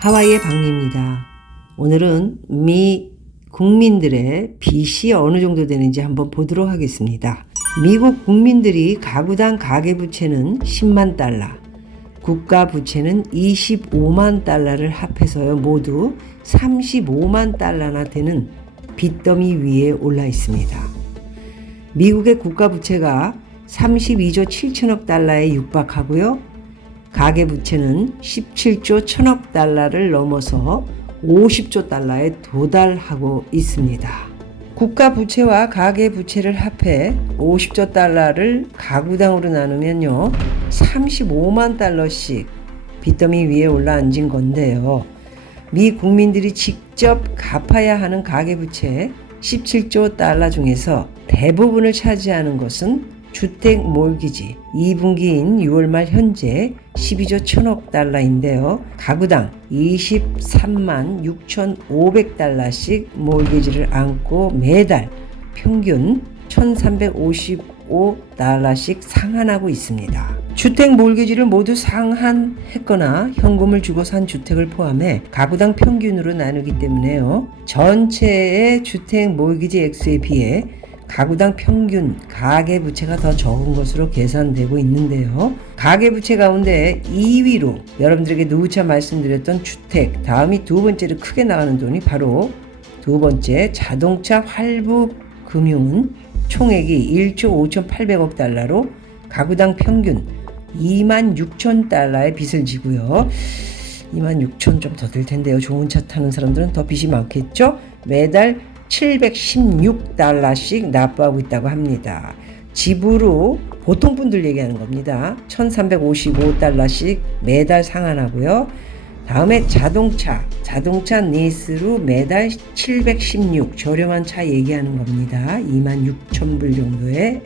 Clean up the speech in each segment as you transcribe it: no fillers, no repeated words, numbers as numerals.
하와이의 박리입니다. 오늘은 미 국민들의 빚이 어느 정도 되는지 한번 보도록 하겠습니다. 미국 국민들이 가구당 가계부채는 10만 달러, 국가부채는 25만 달러를 합해서요 모두 35만 달러나 되는 빚더미 위에 올라 있습니다. 미국의 국가부채가 32조 7천억 달러에 육박하고요. 가계부채는 17조 1천억 달러를 넘어서 50조 달러에 도달하고 있습니다. 국가부채와 가계부채를 합해 50조 달러를 가구당으로 나누면요 35만 달러씩 빚더미 위에 올라앉은 건데요. 미 국민들이 직접 갚아야 하는 가계부채 17조 달러 중에서 대부분을 차지하는 것은 주택 몰기지 2분기인 6월 말 현재 12조 1천억 달러인데요. 가구당 23만 6,500달러씩 몰기지를 안고 매달 평균 1,355달러씩 상환하고 있습니다. 주택 몰기지를 모두 상환했거나 현금을 주고 산 주택을 포함해 가구당 평균으로 나누기 때문에요. 전체의 주택 몰기지 액수에 비해 가구당 평균 가계부채가 더 적은 것으로 계산되고 있는데요. 가계부채 가운데 2위로 여러분들에게 누차 말씀드렸던 주택, 다음이 두 번째로 크게 나가는 돈이 바로 두 번째 자동차 할부 금융은 총액이 1조 5,800억 달러로 가구당 평균 2만 6천 달러의 빚을 지고요. 2만 6천 좀 더 될 텐데요. 좋은 차 타는 사람들은 더 빚이 많겠죠? 매달 716달러씩 납부하고 있다고 합니다. 집으로 보통 분들 얘기하는 겁니다. 1355달러씩 매달 상환하고요. 다음에 자동차 리스로 매달 716 저렴한 차 얘기하는 겁니다. 26,000불 정도의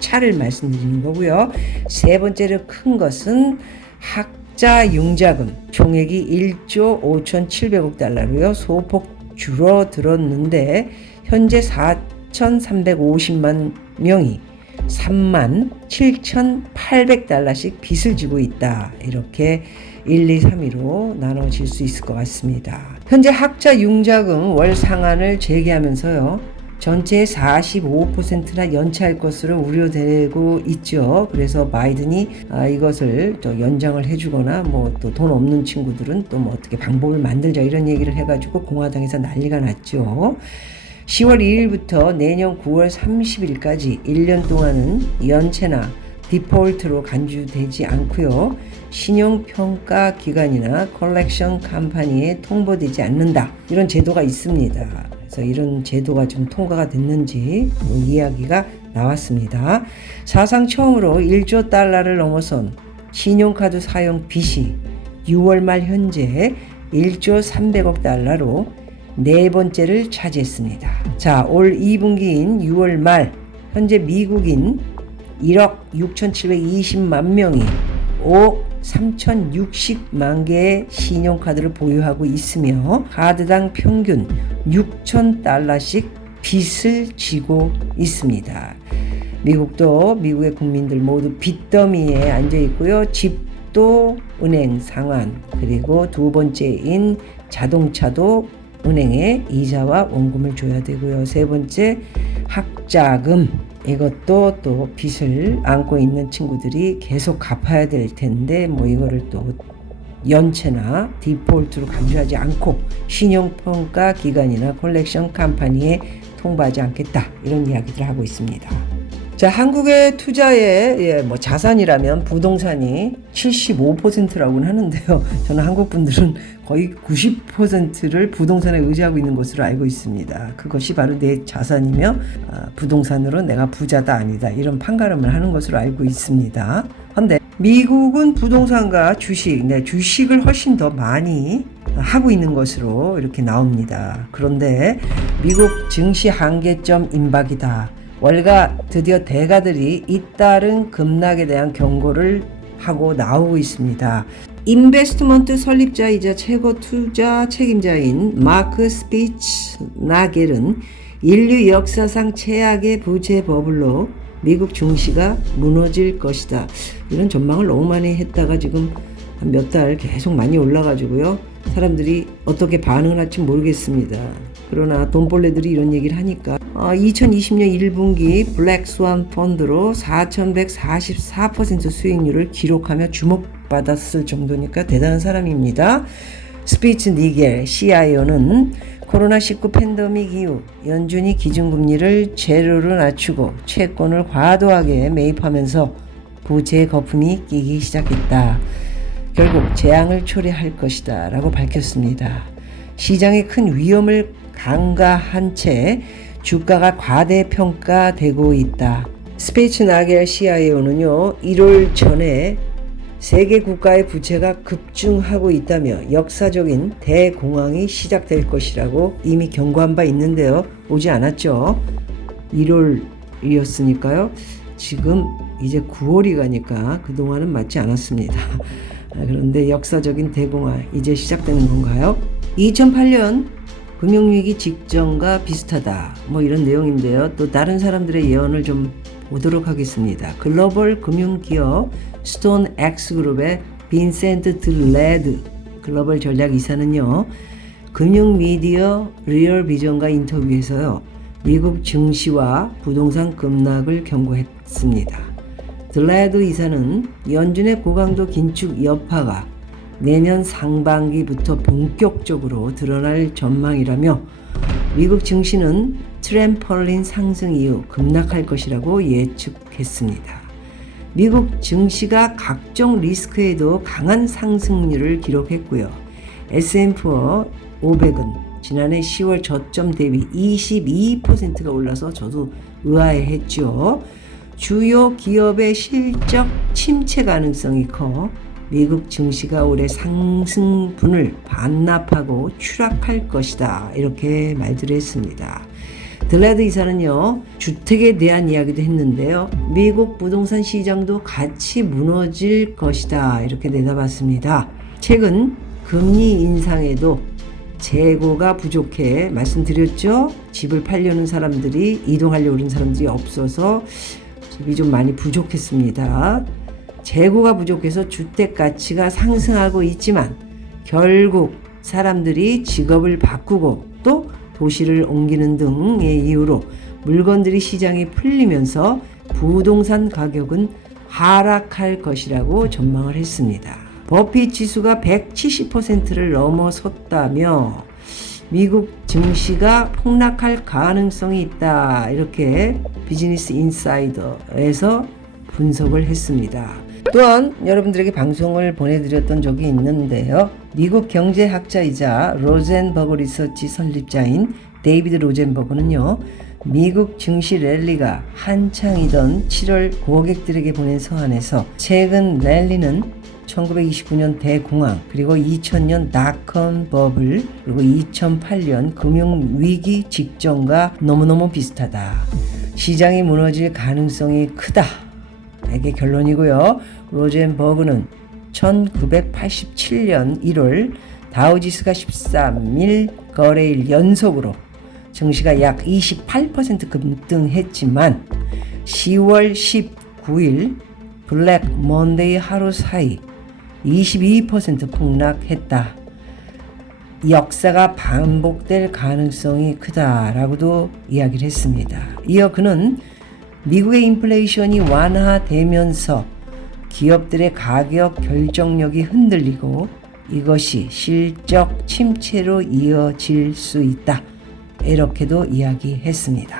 차를 말씀드리는 거고요. 세 번째로 큰 것은 학자 융자금 총액이 1조 5,700억 달러로요. 소폭 줄어들었는데 현재 4,350만 명이 3만 7,800달러씩 빚을 지고 있다. 이렇게 1, 2, 3위로 나눠질 수 있을 것 같습니다. 현재 학자 융자금 월 상한을 제기하면서요. 전체의 45%나 연체할 것으로 우려되고 있죠. 그래서 바이든이 이것을 또 연장을 해주거나 뭐 또 돈 없는 친구들은 또 뭐 어떻게 방법을 만들자 이런 얘기를 해가지고 공화당에서 난리가 났죠. 10월 2일부터 내년 9월 30일까지 1년 동안은 연체나 디폴트로 간주되지 않고요. 신용평가 기관이나 컬렉션 컴퍼니에 통보되지 않는다. 이런 제도가 있습니다. 그래서 이런 제도가 좀 통과가 됐는지 이야기가 나왔습니다. 사상 처음으로 1조 달러를 넘어선 신용카드 사용 빚이 6월 말 현재 1조 300억 달러로 네 번째를 차지했습니다. 자, 올 2분기인 6월 말 현재 미국인 1억 6,720만 명이 5억 3,060만 개의 신용카드를 보유하고 있으며 카드당 평균 6,000달러씩 빚을 지고 있습니다. 미국도 미국의 국민들 모두 빚더미에 앉아 있고요. 집도 은행 상환, 그리고 두 번째인 자동차도 은행에 이자와 원금을 줘야 되고요. 세 번째 학자금, 이것도 또 빚을 안고 있는 친구들이 계속 갚아야 될 텐데 뭐 이거를 또 연체나 디폴트로 간주하지 않고 신용평가 기관이나 컬렉션 컴퍼니에 통보하지 않겠다 이런 이야기들을 하고 있습니다. 자, 한국의 투자의 자산이라면 부동산이 75%라고는 하는데요. 저는 한국 분들은 거의 90%를 부동산에 의지하고 있는 것으로 알고 있습니다. 그것이 바로 내 자산이며 부동산으로 내가 부자다 아니다 이런 판가름을 하는 것으로 알고 있습니다. 그런데 미국은 부동산과 주식을 훨씬 더 많이 하고 있는 것으로 이렇게 나옵니다. 그런데 미국 증시 한계점 임박이다. 월가 드디어 대가들이 잇따른 급락에 대한 경고를 하고 나오고 있습니다. 인베스트먼트 설립자이자 최고 투자 책임자인 마크 스피츠나겔은 인류 역사상 최악의 부채 버블로 미국 증시가 무너질 것이다. 이런 전망을 너무 많이 했다가 지금 한 몇 달 계속 많이 올라가지고요. 사람들이 어떻게 반응을 할지 모르겠습니다. 그러나 돈벌레들이 이런 얘기를 하니까 2020년 1분기 블랙스완 펀드로 4,144% 수익률을 기록하며 주목받았을 정도니까 대단한 사람입니다. 스피츠 니겔 CIO는 코로나19 팬데믹 이후 연준이 기준금리를 제로로 낮추고 채권을 과도하게 매입하면서 부채 거품이 끼기 시작했다. 결국 재앙을 초래할 것이다 라고 밝혔습니다. 시장의 큰 위험을 간과한 채 주가가 과대평가되고 있다. 스피츠 나겔 CIO는요, 1월 전에 세계 국가의 부채가 급증하고 있다며 역사적인 대공황이 시작될 것이라고 이미 경고한 바 있는데요. 오지 않았죠. 1월이었으니까요. 지금 이제 9월이 가니까 그동안은 맞지 않았습니다. 그런데 역사적인 대공황 이제 시작되는 건가요? 2008년 금융위기 직전과 비슷하다. 이런 내용인데요. 또 다른 사람들의 예언을 좀 보도록 하겠습니다. 글로벌 금융기업 스톤 X그룹의 빈센트 들레드 글로벌 전략이사는요. 금융미디어 리얼비전과 인터뷰에서요. 미국 증시와 부동산 급락을 경고했습니다. 들레드 이사는 연준의 고강도 긴축 여파가 내년 상반기부터 본격적으로 드러날 전망이라며 미국 증시는 트램펄린 상승 이후 급락할 것이라고 예측했습니다. 미국 증시가 각종 리스크에도 강한 상승률을 기록했고요. S&P 500은 지난해 10월 저점 대비 22%가 올라서 저도 의아해했죠. 주요 기업의 실적 침체 가능성이 커 미국 증시가 올해 상승분을 반납하고 추락할 것이다. 이렇게 말들을 했습니다. 들레드 이사는요, 주택에 대한 이야기도 했는데요. 미국 부동산 시장도 같이 무너질 것이다. 이렇게 내다봤습니다. 최근 금리 인상에도 재고가 부족해 말씀드렸죠. 집을 팔려는 사람들이 이동하려고 하는 사람들이 없어서 집이 좀 많이 부족했습니다. 재고가 부족해서 주택 가치가 상승하고 있지만 결국 사람들이 직업을 바꾸고 또 도시를 옮기는 등의 이유로 물건들이 시장에 풀리면서 부동산 가격은 하락할 것이라고 전망을 했습니다. 버핏 지수가 170%를 넘어섰다며 미국 증시가 폭락할 가능성이 있다. 이렇게 비즈니스 인사이더에서 분석을 했습니다. 또한 여러분들에게 방송을 보내드렸던 적이 있는데요. 미국 경제학자이자 로젠버그 리서치 설립자인 데이비드 로젠버그는요. 미국 증시 랠리가 한창이던 7월 고객들에게 보낸 서한에서 최근 랠리는 1929년 대공황, 그리고 2000년 닷컴 버블, 그리고 2008년 금융위기 직전과 너무너무 비슷하다. 시장이 무너질 가능성이 크다. 이게 결론이고요. 로젠버그는 1987년 1월 다우지수가 13일 거래일 연속으로 증시가 약 28% 급등했지만 10월 19일 블랙 먼데이 하루 사이 22% 폭락했다. 역사가 반복될 가능성이 크다라고도 이야기를 했습니다. 이어 그는 미국의 인플레이션이 완화되면서 기업들의 가격 결정력이 흔들리고 이것이 실적 침체로 이어질 수 있다. 이렇게도 이야기했습니다.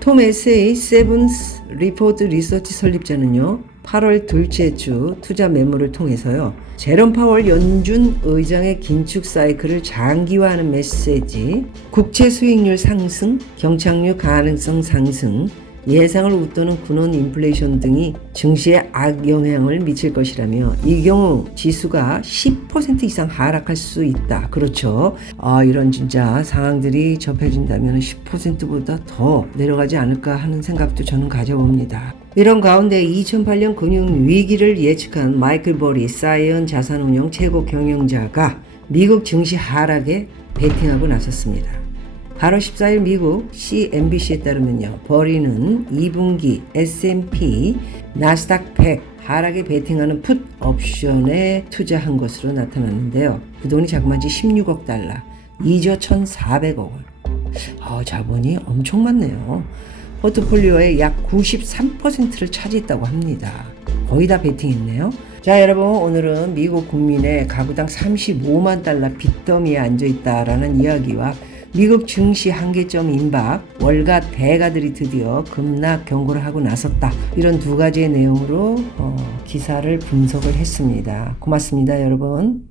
톰 에세이 세븐스 리포트 리서치 설립자는요. 8월 둘째 주 투자 메모를 통해서요. 제롬 파월 연준 의장의 긴축 사이클을 장기화하는 메시지, 국채 수익률 상승, 경착륙 가능성 상승, 예상을 웃도는 군원 인플레이션 등이 증시에 악영향을 미칠 것이라며 이 경우 지수가 10% 이상 하락할 수 있다. 그렇죠. 이런 진짜 상황들이 접해진다면 10%보다 더 내려가지 않을까 하는 생각도 저는 가져봅니다. 이런 가운데 2008년 금융위기를 예측한 마이클 버리 사이언 자산운용 최고 경영자가 미국 증시 하락에 베팅하고 나섰습니다. 8월 14일 미국 CNBC에 따르면요. 버리는 2분기 S&P 나스닥 100 하락에 베팅하는 풋 옵션에 투자한 것으로 나타났는데요. 그 돈이 자그마치 16억 달러, 2조 1,400억 원. 자본이 엄청 많네요. 포트폴리오의 약 93%를 차지했다고 합니다. 거의 다 베팅했네요. 자, 여러분, 오늘은 미국 국민의 가구당 35만 달러 빚더미에 앉아있다라는 이야기와 미국 증시 한계점 임박, 월가 대가들이 드디어 급락 경고를 하고 나섰다, 이런 두 가지의 내용으로 기사를 분석을 했습니다. 고맙습니다, 여러분.